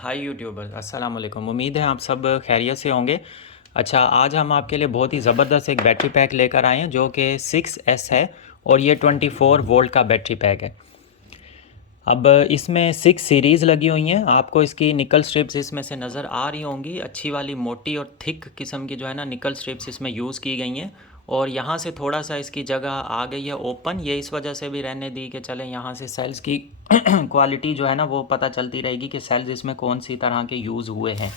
हाय YouTuber, अस्सलाम वालेकुम। उम्मीद है आप सब खैरियत से होंगे। अच्छा, आज हम आपके लिए बहुत ही ज़बरदस्त एक बैटरी पैक लेकर आए हैं जो कि 6S है और ये 24 वोल्ट का बैटरी पैक है। अब इसमें 6 सीरीज़ लगी हुई हैं। आपको इसकी निकल स्ट्रिप्स इसमें से नज़र आ रही होंगी। अच्छी वाली मोटी और थिक किस्म की जो है ना निकल स्ट्रिप्स इसमें यूज़ की गई हैं। और यहाँ से थोड़ा सा इसकी जगह आ गई है ओपन, ये इस वजह से भी रहने दी कि चलें यहाँ से सेल्स की क्वालिटी जो है ना वो पता चलती रहेगी कि सेल्स इसमें कौन सी तरह के यूज़ हुए हैं।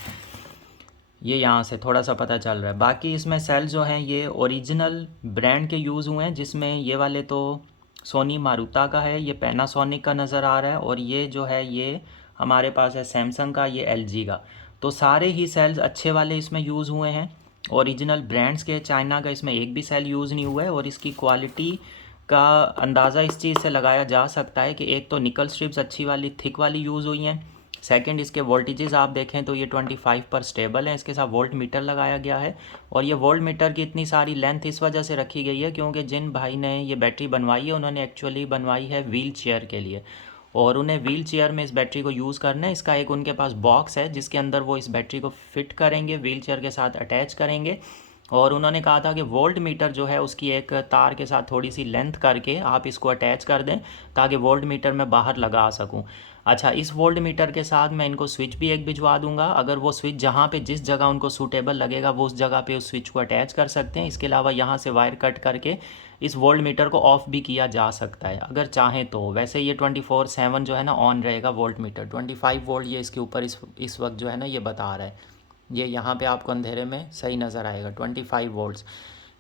ये यहाँ से थोड़ा सा पता चल रहा है। बाकी इसमें सेल्स जो हैं ये ओरिजिनल ब्रांड के यूज़ हुए हैं, जिसमें ये वाले तो सोनी मारुता का है, ये पैनासोनिक का नज़र आ रहा है, और ये जो है ये हमारे पास है सैमसंग का, ये एलजी का। तो सारे ही सेल्स अच्छे वाले इसमें यूज़ हुए हैं, ओरिजिनल ब्रांड्स के। चाइना का इसमें एक भी सेल यूज़ नहीं हुआ है। और इसकी क्वालिटी का अंदाज़ा इस चीज़ से लगाया जा सकता है कि एक तो निकल स्ट्रिप्स अच्छी वाली थिक वाली यूज़ हुई हैं। सेकंड, इसके वोल्टेजेस आप देखें तो ये 25 पर स्टेबल है। इसके साथ वोल्ट मीटर लगाया गया है, और ये वोल्ट मीटर की इतनी सारी लेंथ इस वजह से रखी गई है क्योंकि जिन भाई ने ये बैटरी बनवाई है उन्होंने एक्चुअली बनवाई है व्हील चेयर के लिए, और उन्हें व्हील चेयर में इस बैटरी को यूज़ करना है। इसका एक उनके पास बॉक्स है जिसके अंदर वो इस बैटरी को फिट करेंगे, व्हील चेयर के साथ अटैच करेंगे। और उन्होंने कहा था कि वोल्ट मीटर जो है उसकी एक तार के साथ थोड़ी सी लेंथ करके आप इसको अटैच कर दें ताकि वोल्ट मीटर मैं बाहर लगा सकूं। अच्छा, इस वोल्ट मीटर के साथ मैं इनको स्विच भी एक भिजवा दूंगा। अगर वो स्विच जहाँ पे जिस जगह उनको सूटेबल लगेगा वो उस जगह पे उस स्विच को अटैच कर सकते हैं। इसके अलावा यहाँ से वायर कट करके इस वोल्ट मीटर को ऑफ़ भी किया जा सकता है अगर चाहें तो। वैसे ये 24/7 जो है ना ऑन रहेगा वोल्ट मीटर। 25 वोल्ट ये इसके ऊपर इस वक्त जो है ना ये बता रहा है। ये यहाँ पे आपको अंधेरे में सही नज़र आएगा 25 वोल्ट्स।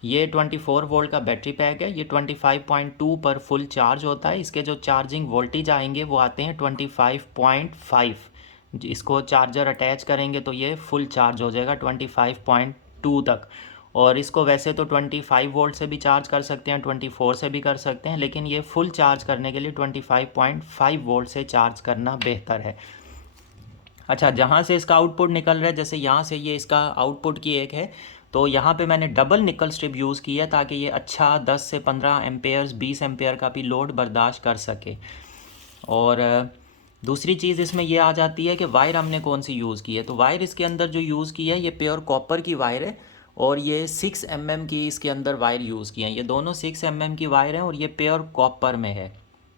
ये 24 वोल्ट का बैटरी पैक है। ये 25.2 पर फुल चार्ज होता है। इसके जो चार्जिंग वोल्टेज आएंगे वो आते हैं 25.5। इसको चार्जर अटैच करेंगे तो ये फुल चार्ज हो जाएगा 25.2 तक। और इसको वैसे तो 25 वोल्ट से भी चार्ज कर सकते हैं, 24 से भी कर सकते हैं, लेकिन ये फुल चार्ज करने के लिए 25.5 वोल्ट से चार्ज करना बेहतर है। अच्छा, जहाँ से इसका आउटपुट निकल रहा है, जैसे यहाँ से ये इसका आउटपुट की एक है, तो यहाँ पे मैंने डबल निकल स्ट्रिप यूज़ की है ताकि ये अच्छा 10 से 15 एम्पेयर्स 20 एम्पेयर का भी लोड बर्दाश्त कर सके। और दूसरी चीज़ इसमें ये आ जाती है कि वायर हमने कौन सी यूज़ की है। तो वायर इसके अंदर जो यूज़ की है ये प्योर कॉपर की वायर है, और ये 6 mm की इसके अंदर वायर यूज़ की है। ये दोनों 6 mm की वायर हैं और ये प्योर कॉपर में है,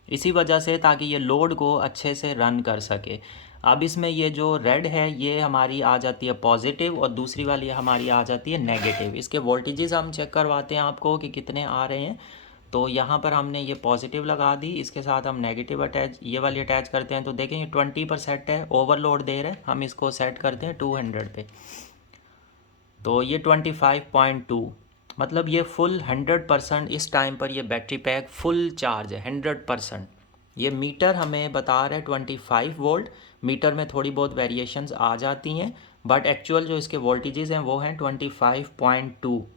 इसी वजह से ताकि ये लोड को अच्छे से रन कर सके। अब इसमें ये जो रेड है ये हमारी आ जाती है पॉजिटिव, और दूसरी वाली हमारी आ जाती है नेगेटिव। इसके वोल्टेजेस हम चेक करवाते हैं आपको कि कितने आ रहे हैं। तो यहाँ पर हमने ये पॉजिटिव लगा दी, इसके साथ हम नेगेटिव अटैच ये वाली अटैच करते हैं। तो देखें ये 20 पर सेट है, ओवरलोड दे रहे हैं। हम इसको सेट करते हैं 200 पे, तो ये 25.2, मतलब ये फुल 100% इस टाइम पर ये बैटरी पैक फुल चार्ज है 100%। ये मीटर हमें बता रहा है 25 वोल्ट। मीटर में थोड़ी बहुत वेरिएशंस आ जाती हैं, बट एक्चुअल जो इसके वोल्टेजेस हैं वो हैं 25.2,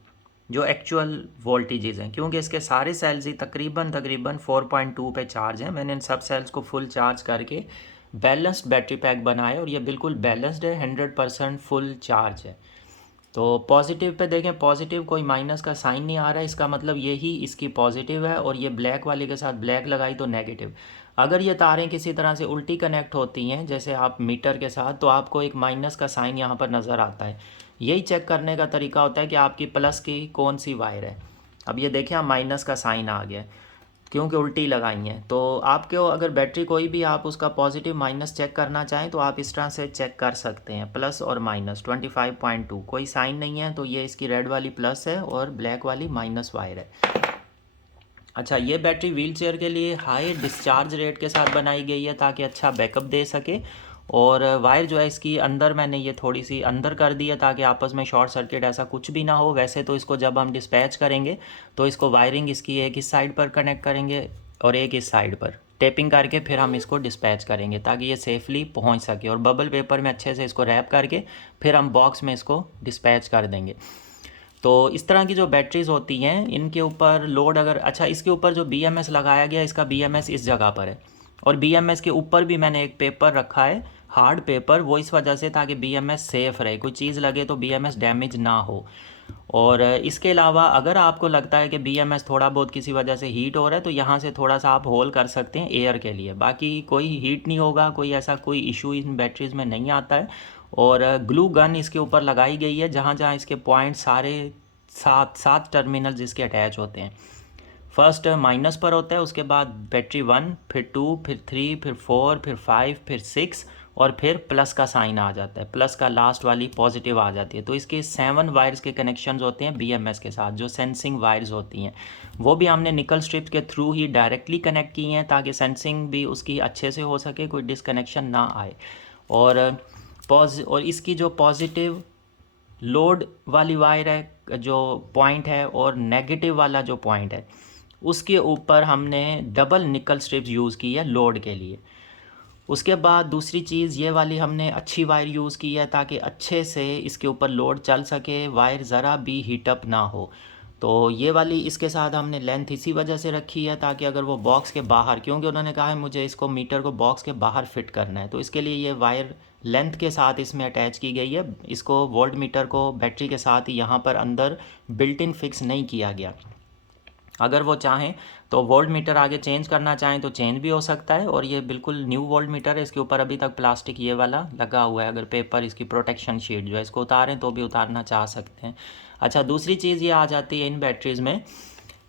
जो एक्चुअल वोल्टेजेस हैं, क्योंकि इसके सारे सेल्स ही तकरीबन तकरीबन 4.2 पे चार्ज हैं। मैंने इन सब सेल्स को फुल चार्ज करके बैलेंस्ड बैटरी पैक बनाया, और ये बिल्कुल बैलेंस्ड है, 100% फुल चार्ज है। तो पॉजिटिव पे देखें, पॉजिटिव कोई माइनस का साइन नहीं आ रहा है, इसका मतलब यही इसकी पॉजिटिव है। और ये ब्लैक वाले के साथ ब्लैक लगाई तो नेगेटिव। अगर ये तारें किसी तरह से उल्टी कनेक्ट होती हैं जैसे आप मीटर के साथ, तो आपको एक माइनस का साइन यहाँ पर नज़र आता है। यही चेक करने का तरीका होता है कि आपकी प्लस की कौन सी वायर है। अब ये देखें, आप माइनस का साइन आ गया क्योंकि उल्टी लगाई हैं। तो आपको अगर बैटरी कोई भी आप उसका पॉजिटिव माइनस चेक करना चाहें तो आप इस तरह से चेक कर सकते हैं, प्लस और माइनस। 25.2 कोई साइन नहीं है तो ये इसकी रेड वाली प्लस है और ब्लैक वाली माइनस वायर है। अच्छा, ये बैटरी व्हील चेयर के लिए हाई डिस्चार्ज रेट के साथ बनाई गई है ताकि अच्छा बैकअप दे सके। और वायर जो है इसकी अंदर मैंने ये थोड़ी सी अंदर कर दी है ताकि आपस में शॉर्ट सर्किट ऐसा कुछ भी ना हो। वैसे तो इसको जब हम डिस्पैच करेंगे तो इसको वायरिंग इसकी एक इस साइड पर कनेक्ट करेंगे और एक इस साइड पर टेपिंग करके फिर हम इसको डिस्पैच करेंगे ताकि ये सेफली पहुंच सके। और बबल पेपर में अच्छे से इसको रैप करके फिर हम बॉक्स में इसको डिस्पैच कर देंगे। तो इस तरह की जो बैटरीज़ होती हैं इनके ऊपर लोड अगर अच्छा, इसके ऊपर जो BMS लगाया गया, इसका BMS इस जगह पर है, और BMS के ऊपर भी मैंने एक पेपर रखा है, हार्ड पेपर, वो इस वजह से ताकि BMS सेफ़ रहे, कोई चीज़ लगे तो BMS डैमेज ना हो। और इसके अलावा अगर आपको लगता है कि BMS थोड़ा बहुत किसी वजह से हीट हो रहा है तो यहाँ से थोड़ा सा आप होल कर सकते हैं एयर के लिए, बाकी कोई हीट नहीं होगा, कोई ऐसा कोई इशू इन बैटरीज़ में नहीं आता है। और ग्लू गन इसके ऊपर लगाई गई है, जहाँ जहाँ इसके पॉइंट सारे 7 टर्मिनल जिसके अटैच होते हैं। फर्स्ट माइनस पर होता है, उसके बाद बैटरी 1, फिर 2, फिर 3, फिर 4, फिर 5, फिर 6 और फिर प्लस का साइन आ जाता है, प्लस का लास्ट वाली पॉजिटिव आ जाती है। तो इसके 7 वायर्स के कनेक्शंस होते हैं BMS के साथ, जो सेंसिंग वायर्स होती हैं वो भी हमने निकल स्ट्रिप्स के थ्रू ही डायरेक्टली कनेक्ट की हैं ताकि सेंसिंग भी उसकी अच्छे से हो सके, कोई डिसकनेक्शन ना आए। और इसकी जो पॉजिटिव लोड वाली वायर है, जो पॉइंट है, और नेगेटिव वाला जो पॉइंट है, उसके ऊपर हमने डबल निकल स्ट्रिप्स यूज़ की है लोड के लिए। उसके बाद दूसरी चीज़ ये वाली हमने अच्छी वायर यूज़ की है ताकि अच्छे से इसके ऊपर लोड चल सके, वायर ज़रा भी हीटअप ना हो। तो ये वाली इसके साथ हमने लेंथ इसी वजह से रखी है ताकि अगर वो बॉक्स के बाहर, क्योंकि उन्होंने कहा है मुझे इसको मीटर को बॉक्स के बाहर फिट करना है, तो इसके लिए ये वायर लेंथ के साथ इसमें अटैच की गई है। इसको वोल्ट मीटर को बैटरी के साथ ही यहाँ पर अंदर बिल्ट इन फिक्स नहीं किया गया। अगर वो चाहें तो वोल्ट मीटर आगे चेंज करना चाहें तो चेंज भी हो सकता है। और ये बिल्कुल न्यू वोल्ट मीटर है, इसके ऊपर अभी तक प्लास्टिक ये वाला लगा हुआ है, अगर पेपर इसकी प्रोटेक्शन शीट जो है इसको उतारें तो भी उतारना चाह सकते हैं। अच्छा, दूसरी चीज़ ये आ जाती है इन बैटरीज़ में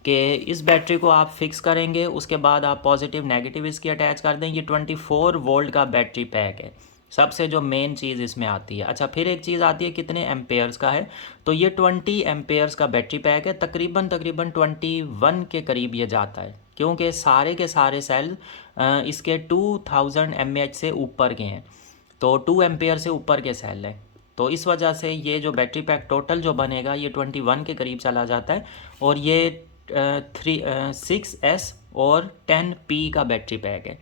कि इस बैटरी को आप फिक्स करेंगे, उसके बाद आप पॉजिटिव नेगेटिव इसकी अटैच कर दें। ये 24 वोल्ट का बैटरी पैक है, सबसे जो मेन चीज़ इसमें आती है। अच्छा, फिर एक चीज़ आती है कितने एम्पेयर्स का है, तो ये 20 एम्पेयर्स का बैटरी पैक है। तकरीबन 21 के करीब ये जाता है, क्योंकि सारे के सारे सेल इसके 2000 mAh से ऊपर के हैं, तो 2 एम्पेयर से ऊपर के सेल हैं। तो इस वजह से ये जो बैटरी पैक टोटल जो बनेगा ये 21 के करीब चला जाता है। और ये 6S और 10P का बैटरी पैक है।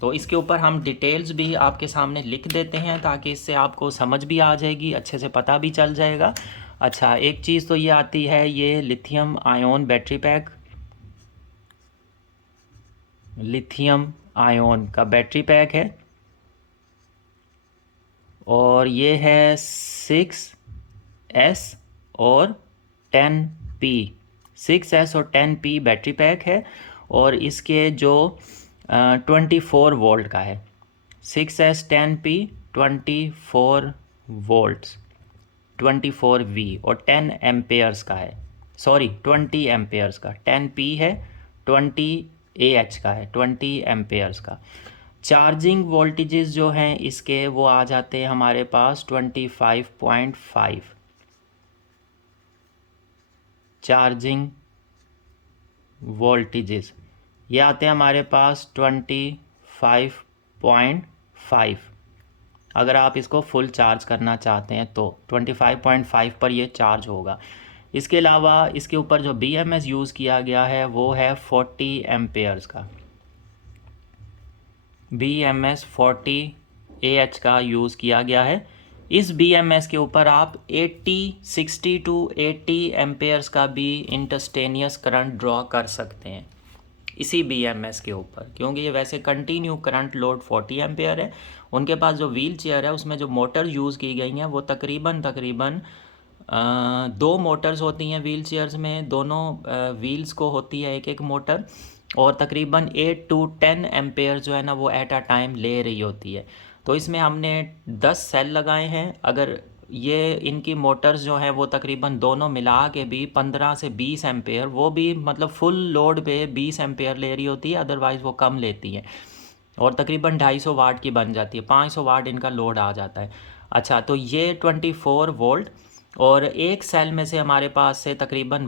तो इसके ऊपर हम डिटेल्स भी आपके सामने लिख देते हैं ताकि इससे आपको समझ भी आ जाएगी, अच्छे से पता भी चल जाएगा। अच्छा, एक चीज़ तो ये आती है, ये lithium ion battery pack, lithium ion का बैटरी पैक है। और ये है 6S और 10P, 6S और 10P बैटरी पैक है। और इसके जो 24 वोल्ट का है, 6S 10P 24 वोल्ट्स 24V और 10 एम्पेयर्स का है, सॉरी 20 एम्पेयर्स का। 10P है, 20 AH का है, 20 एम्पेयर्स का। चार्जिंग वोल्टेजेस जो हैं इसके वो आ जाते हैं हमारे पास 25.5 चार्जिंग वोल्टेजेस, ये आते हैं हमारे पास 25.5। अगर आप इसको फुल चार्ज करना चाहते हैं तो 25.5 पर ये चार्ज होगा। इसके अलावा इसके ऊपर जो BMS यूज़ किया गया है वो है 40 एम्पेयर्स का, BMS 40 AH का यूज़ किया गया है। इस BMS के ऊपर आप 60 to 80 एम्पेयर्स का भी इंस्टेंटेनियस करंट ड्रॉ कर सकते हैं इसी BMS के ऊपर, क्योंकि ये वैसे कंटिन्यू करंट लोड 40 एम्पेयर है। उनके पास जो व्हील चेयर है उसमें जो मोटर यूज़ की गई हैं वो तकरीबन 2 मोटर्स होती हैं व्हील चेयर्स में, दोनों व्हील्स को होती है एक एक मोटर, और तकरीबन 8 to 10 एम्पेयर जो है ना वो एट अ टाइम ले रही होती है। तो इसमें हमने 10 सेल लगाए हैं। अगर ये इनकी मोटर्स जो हैं वो तकरीबन दोनों मिला के भी 15 से 20 एम्पेयर, वो भी मतलब फुल लोड पे 20 एम्पेयर ले रही होती है, अदरवाइज़ वो कम लेती हैं। और तकरीबन 250 वाट की बन जाती है, 500 वाट इनका लोड आ जाता है। अच्छा, तो ये 24 वोल्ट, और एक सेल में से हमारे पास से तकरीबन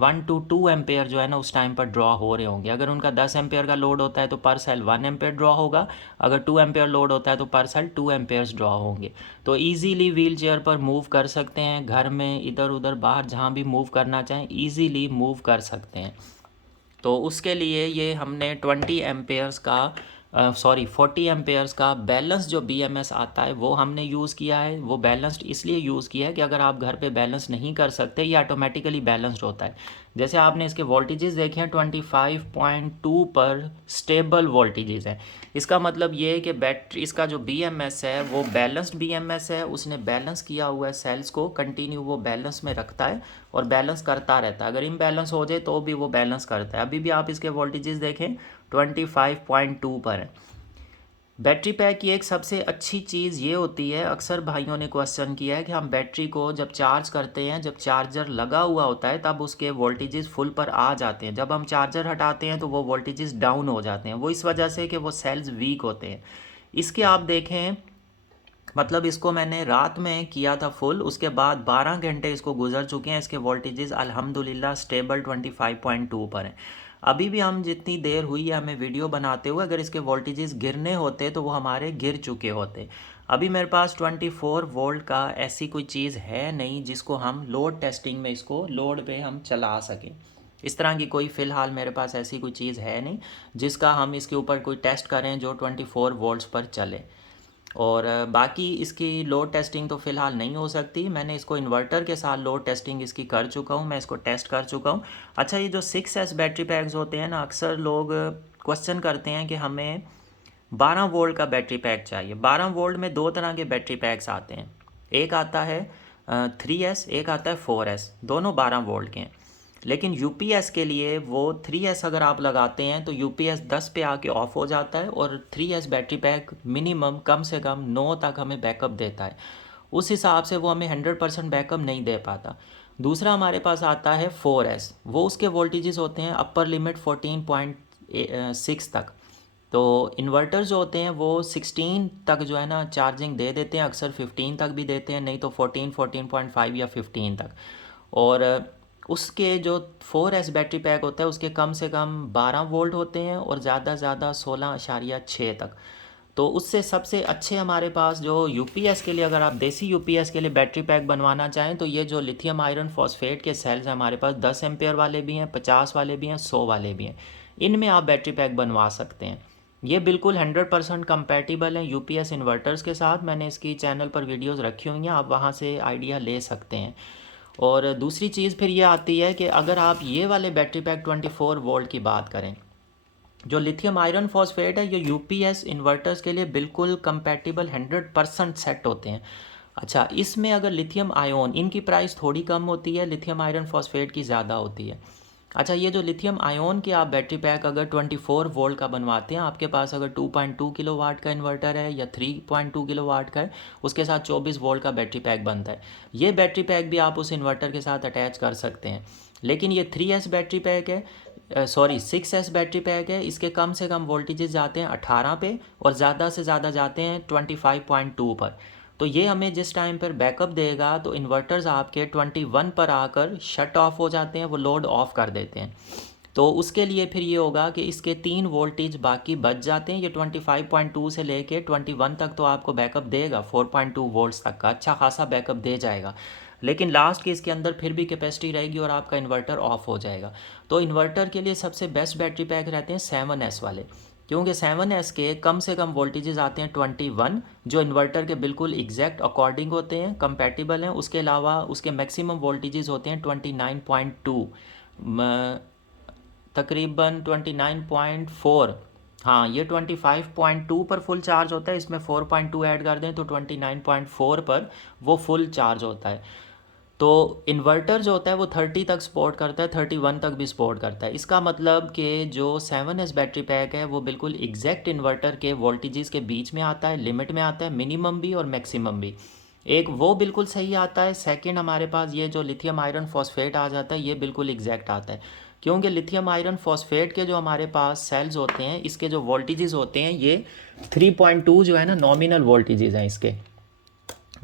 1 to 2 एम्पेयर जो है ना उस टाइम पर ड्रॉ हो रहे होंगे। अगर उनका 10 एम्पेयर का लोड होता है तो पर सेल 1 एम्पेयर ड्रॉ होगा, अगर 2 एम्पेयर लोड होता है तो पर सेल 2 एम्पेयर्स ड्रॉ होंगे। तो ईज़िली व्हील चेयर पर मूव कर सकते हैं, घर में इधर उधर बाहर जहाँ भी मूव करना चाहें ईज़िली मूव कर सकते हैं। तो उसके लिए ये हमने 20 एम्पेयर्स का सॉरी 40 एम्पेयर्स का बैलेंस जो BMS आता है वो हमने यूज़ किया है। वो बैलेंस्ड इसलिए यूज़ किया है कि अगर आप घर पे बैलेंस नहीं कर सकते, ये ऑटोमेटिकली बैलेंस्ड होता है। जैसे आपने इसके वोल्टेजेस देखे हैं 25.2 पर स्टेबल वोल्टेजेस हैं। इसका मतलब ये है कि बैटरी इसका जो BMS है वो बैलेंस्ड BMS है। उसने बैलेंस किया हुआ है सेल्स को, कंटिन्यू वो बैलेंस में रखता है और बैलेंस करता रहता है। अगर इम्बैलेंस हो जाए तो भी वो बैलेंस करता है। अभी भी आप इसके वोल्टेजेस देखें 25.2 पर है। बैटरी पैक की एक सबसे अच्छी चीज़ ये होती है, अक्सर भाइयों ने क्वेश्चन किया है कि हम बैटरी को जब चार्ज करते हैं, जब चार्जर लगा हुआ होता है तब उसके वोल्टेजेस फुल पर आ जाते हैं, जब हम चार्जर हटाते हैं तो वो वोल्टेजेस डाउन हो जाते हैं। वो इस वजह से कि वो सेल्स वीक होते हैं। इसके आप देखें, मतलब इसको मैंने रात में किया था फुल, उसके बाद 12 घंटे इसको गुजर चुके हैं, इसके वोल्टेजेस अल्हम्दुलिल्लाह स्टेबल 25.2 पर हैं। अभी भी हम जितनी देर हुई है हमें वीडियो बनाते हुए, अगर इसके वोल्टेजेस गिरने होते तो वो हमारे गिर चुके होते। अभी मेरे पास 24 वोल्ट का ऐसी कोई चीज़ है नहीं जिसको हम लोड टेस्टिंग में इसको लोड पे हम चला सकें। इस तरह की कोई फ़िलहाल मेरे पास ऐसी कोई चीज़ है नहीं जिसका हम इसके ऊपर कोई टेस्ट करें जो 24 वोल्ट्स पर चले। और बाकी इसकी लोड टेस्टिंग तो फ़िलहाल नहीं हो सकती। मैंने इसको इन्वर्टर के साथ लोड टेस्टिंग इसकी कर चुका हूँ, मैं इसको टेस्ट कर चुका हूँ। अच्छा, ये जो 6S बैटरी पैक्स होते हैं ना, अक्सर लोग क्वेश्चन करते हैं कि हमें 12 वोल्ट का बैटरी पैक चाहिए। 12 वोल्ट में दो तरह के बैटरी पैक्स आते हैं, एक आता है 3S, एक आता है 4S, दोनों 12 वोल्ट के हैं। लेकिन UPS के लिए वो 3S अगर आप लगाते हैं तो UPS 10 पे आके ऑफ हो जाता है और 3S बैटरी पैक मिनिमम कम से कम 9 तक हमें बैकअप देता है। उस हिसाब से वो हमें 100% बैकअप नहीं दे पाता। दूसरा हमारे पास आता है 4S, वो उसके वोल्टेजेस होते हैं अपर लिमिट 14.6 तक। तो इन्वर्टर जो होते हैं वो 16 तक जो है ना चार्जिंग दे देते हैं, अक्सर 15 तक भी देते हैं, नहीं तो 14, 14.5 या 15 तक। और उसके जो 4S बैटरी पैक होता है उसके कम से कम 12 वोल्ट होते हैं और ज़्यादा ज़्यादा 16.6 तक। तो उससे सबसे अच्छे हमारे पास जो UPS के लिए, अगर आप देसी UPS के लिए बैटरी पैक बनवाना चाहें तो ये जो लिथियम आयरन फॉस्फेट के सेल्स हैं हमारे पास, 10 एम्पेयर वाले भी हैं, 50 वाले भी हैं, 100 वाले भी हैं, इनमें आप बैटरी पैक बनवा सकते हैं। ये बिल्कुल 100% कंपैटिबल है UPS इन्वर्टर्स के साथ। मैंने इसकी चैनल पर वीडियोस रखी हुई हैं, आप वहाँ से आइडिया ले सकते हैं। और दूसरी चीज़ फिर ये आती है कि अगर आप ये वाले बैटरी पैक 24 वोल्ट की बात करें, जो लिथियम आयरन फॉस्फेट है, ये UPS इन्वर्टर्स के लिए बिल्कुल कंपैटिबल 100% सेट होते हैं। अच्छा, इसमें अगर लिथियम आयोन, इनकी प्राइस थोड़ी कम होती है, लिथियम आयरन फॉस्फेट की ज़्यादा होती है। अच्छा, ये जो लिथियम आयोन के आप बैटरी पैक अगर 24 वोल्ट का बनवाते हैं, आपके पास अगर 2.2 किलोवाट का इन्वर्टर है या 3.2 किलोवाट का है, उसके साथ 24 वोल्ट का बैटरी पैक बनता है। ये बैटरी पैक भी आप उस इन्वर्टर के साथ अटैच कर सकते हैं। लेकिन ये 3S बैटरी पैक है, सॉरी 6S बैटरी पैक है, इसके कम से कम वोल्टेजेस जाते हैं 18 पे और ज़्यादा से ज़्यादा जाते हैं 25.2 पर। तो ये हमें जिस टाइम पर बैकअप देगा तो इन्वर्टर्स आपके 21 पर आकर शट ऑफ हो जाते हैं, वो लोड ऑफ कर देते हैं। तो उसके लिए फिर ये होगा कि इसके 3 वोल्टेज बाकी बच जाते हैं। ये 25.2 से लेके 21 तक तो आपको बैकअप देगा, 4.2 वोल्ट्स तक का अच्छा खासा बैकअप दे जाएगा। लेकिन लास्ट के इसके अंदर फिर भी कैपेसिटी रहेगी और आपका इन्वर्टर ऑफ हो जाएगा। तो इन्वर्टर के लिए सबसे बेस्ट बैटरी पैक रहते हैं 7S वाले, क्योंकि 7S के कम से कम वोल्टेजेस आते हैं 21, जो इन्वर्टर के बिल्कुल एग्जैक्ट अकॉर्डिंग होते हैं, कंपैटिबल हैं। उसके अलावा उसके मैक्सिमम वोल्टेजेस होते हैं 29.2, तकरीबन 29.4। हाँ, ये 25.2 पर फुल चार्ज होता है, इसमें 4.2 ऐड कर दें तो 29.4 पर वो फुल चार्ज होता है। तो इन्वर्टर जो होता है वो 30 तक सपोर्ट करता है, 31 तक भी सपोर्ट करता है। इसका मतलब कि जो 7S बैटरी पैक है वो बिल्कुल एग्जैक्ट इन्वर्टर के वोल्टेजेस के बीच में आता है, लिमिट में आता है, मिनिमम भी और मैक्सिमम भी। एक वो बिल्कुल सही आता है। सेकंड, हमारे पास ये जो लिथियम आयरन फॉस्फेट आ जाता है ये बिल्कुल एग्जैक्ट आता है, क्योंकि लिथियम आयरन फॉस्फेट के जो हमारे पास सेल्स होते हैं इसके जो वोल्टेजेस होते हैं ये 3.2 जो है ना नॉमिनल वोल्टेजेस हैं इसके।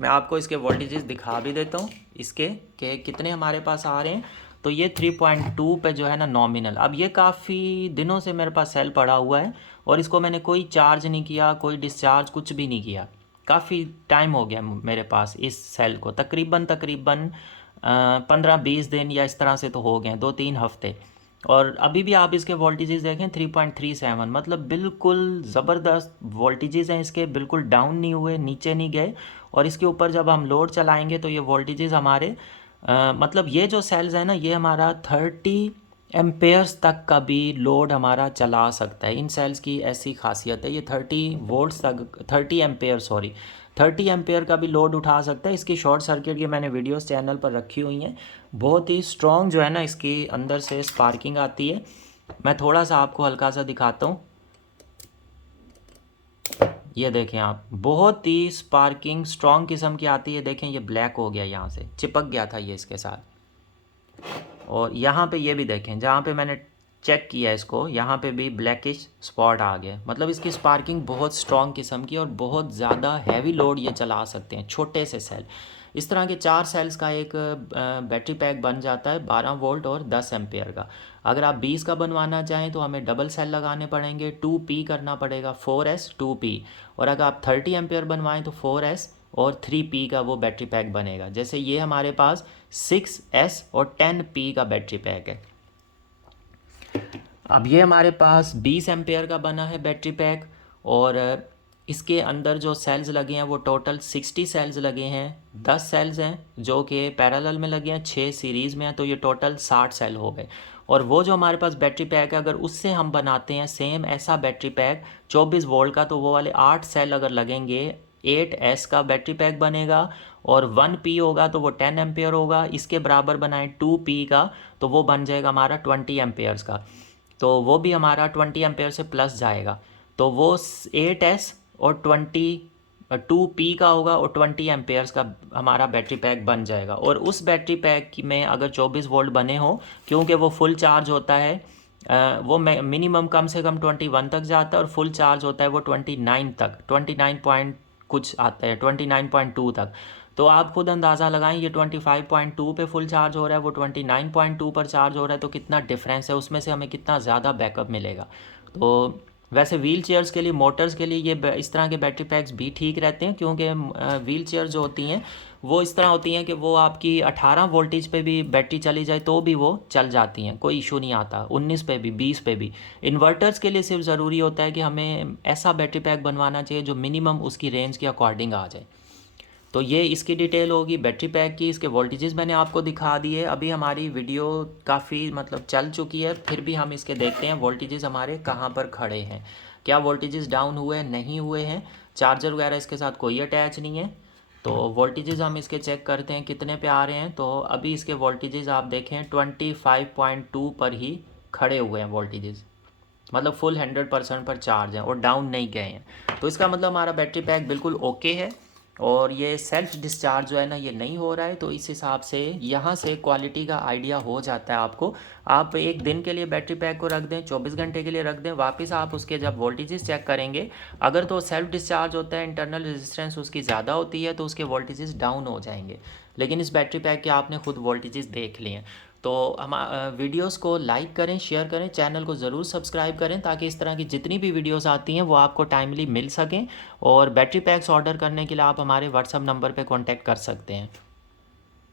मैं आपको इसके वोल्टेजेस दिखा भी देता हूँ इसके कि कितने हमारे पास आ रहे हैं। तो ये 3.2 पे जो है ना नॉमिनल। अब ये काफ़ी दिनों से मेरे पास सेल पड़ा हुआ है और इसको मैंने कोई चार्ज नहीं किया, कोई डिस्चार्ज कुछ भी नहीं किया। काफ़ी टाइम हो गया मेरे पास इस सेल को, तकरीबन 15-20 दिन या इस तरह से तो हो गए, 2-3 हफ्ते। और अभी भी आप इसके वोल्टेजेस देखें 3.37, मतलब बिल्कुल ज़बरदस्त वोल्टेजेस हैं इसके, बिल्कुल डाउन नहीं हुए, नीचे नहीं गए। और इसके ऊपर जब हम लोड चलाएंगे तो ये वोल्टेजेस हमारे मतलब ये जो सेल्स है ना, ये हमारा 30 एम्पेयर्स तक का भी लोड हमारा चला सकता है। इन सेल्स की ऐसी खासियत है, ये 30 वोल्ट्स तक, 30 एम्पेयर सॉरी 30 एम्पेयर का भी लोड उठा सकता है। इसकी शॉर्ट सर्किट की मैंने वीडियोस चैनल पर रखी हुई हैं। बहुत ही स्ट्रॉन्ग जो है ना, इसकी अंदर से स्पार्किंग आती है। मैं थोड़ा सा आपको हल्का सा दिखाता हूँ, ये देखें आप, बहुत ही स्पार्किंग स्ट्रॉन्ग किस्म की आती है। देखें ये ब्लैक हो गया, यहाँ से चिपक गया था ये इसके साथ। और यहाँ पे ये भी देखें, जहाँ पे मैंने चेक किया इसको, यहाँ पे भी ब्लैकिश स्पॉट आ गया। मतलब इसकी स्पार्किंग बहुत स्ट्रॉन्ग किस्म की, और बहुत ज़्यादा हैवी लोड ये चला सकते हैं छोटे से सेल। इस तरह के 4 सेल्स का एक बैटरी पैक बन जाता है 12 वोल्ट और 10 एम्पेयर का। अगर आप 20 का बनवाना चाहें तो हमें डबल सेल लगाने पड़ेंगे, 2P करना पड़ेगा, 4S 2P। और अगर आप 30 एम्पेयर बनवाएं तो 4S और 3P का वो बैटरी पैक बनेगा। जैसे ये हमारे पास 6S और 10P का बैटरी पैक है। अब ये हमारे पास 20 एम्पेयर का बना है बैटरी पैक, और इसके अंदर जो सेल्स लगे हैं वो टोटल 60 सेल्स लगे हैं। 10 सेल्स हैं जो कि पैरेलल में लगे हैं, 6 सीरीज़ में हैं, तो ये टोटल 60 सेल हो गए। और वो जो हमारे पास बैटरी पैक है, अगर उससे हम बनाते हैं सेम ऐसा बैटरी पैक 24 वोल्ट का, तो वो वाले 8 सेल अगर लगेंगे 8S का बैटरी पैक बनेगा। और 1P होगा तो वो 10 एम्पेयर होगा। इसके बराबर बनाएं 2P का तो वो बन जाएगा हमारा 20 एम्पेयर्स का, तो वो भी हमारा 20 एम्पेयर से प्लस जाएगा। तो वो 8S और 2P का होगा, और 20 एम्पेयर्स का हमारा बैटरी पैक बन जाएगा। और उस बैटरी पैक में अगर 24 वोल्ट बने हो, क्योंकि वो फुल चार्ज होता है, वो मिनिमम कम से कम 21 तक जाता है, और फुल चार्ज होता है वो 29 तक, 29 पॉइंट कुछ आता है, 29.2 तक। तो आप खुद अंदाज़ा लगाएं, ये 25.2 पे फुल चार्ज हो रहा है, वो 29.2 पर चार्ज हो रहा है, तो कितना डिफरेंस है, उसमें से हमें कितना ज़्यादा बैकअप मिलेगा। तो वैसे व्हील चेयर्स के लिए, मोटर्स के लिए ये इस तरह के बैटरी पैक्स भी ठीक रहते हैं, क्योंकि व्हील चेयर जो होती हैं वो इस तरह होती हैं कि वो आपकी 18 वोल्टेज पे भी बैटरी चली जाए तो भी वो चल जाती हैं, कोई इशू नहीं आता, 19 पे भी, 20 पे भी। इन्वर्टर्स के लिए सिर्फ ज़रूरी होता है कि हमें ऐसा बैटरी पैक बनवाना चाहिए जो मिनिमम उसकी रेंज के अकॉर्डिंग आ जाए। तो ये इसकी डिटेल होगी बैटरी पैक की। इसके वोल्टेजेस मैंने आपको दिखा दिए। अभी हमारी वीडियो काफ़ी मतलब चल चुकी है, फिर भी हम इसके देखते हैं वोल्टेजेस हमारे कहाँ पर खड़े हैं, क्या वोल्टेजेस डाउन हुए हैं, नहीं हुए हैं। चार्जर वगैरह इसके साथ कोई अटैच नहीं है। तो वोल्टेजेस हम इसके चेक करते हैं कितने पे आ रहे हैं। तो अभी इसके वोल्टेजेस आप देखें 25.2 पर ही खड़े हुए हैं वोल्टेजेस, मतलब फुल 100% पर चार्ज हैं और डाउन नहीं गए हैं। तो इसका मतलब हमारा बैटरी पैक बिल्कुल ओके है। और ये सेल्फ डिस्चार्ज जो है ना, ये नहीं हो रहा है। तो इस हिसाब से यहाँ से क्वालिटी का आइडिया हो जाता है आपको। आप एक दिन के लिए बैटरी पैक को रख दें, 24 घंटे के लिए रख दें, वापस आप उसके जब वोल्टेजेस चेक करेंगे, अगर तो सेल्फ डिस्चार्ज होता है, इंटरनल रेजिस्टेंस उसकी ज़्यादा होती है, तो उसके वोल्टेजेस डाउन हो जाएंगे। लेकिन इस बैटरी पैक के आपने खुद वोल्टेजेस देख लिए हैं। तो हम वीडियोस को लाइक करें, शेयर करें, चैनल को ज़रूर सब्सक्राइब करें, ताकि इस तरह की जितनी भी वीडियोस आती हैं वो आपको टाइमली मिल सकें। और बैटरी पैक्स ऑर्डर करने के लिए आप हमारे व्हाट्सअप नंबर पे कांटेक्ट कर सकते हैं।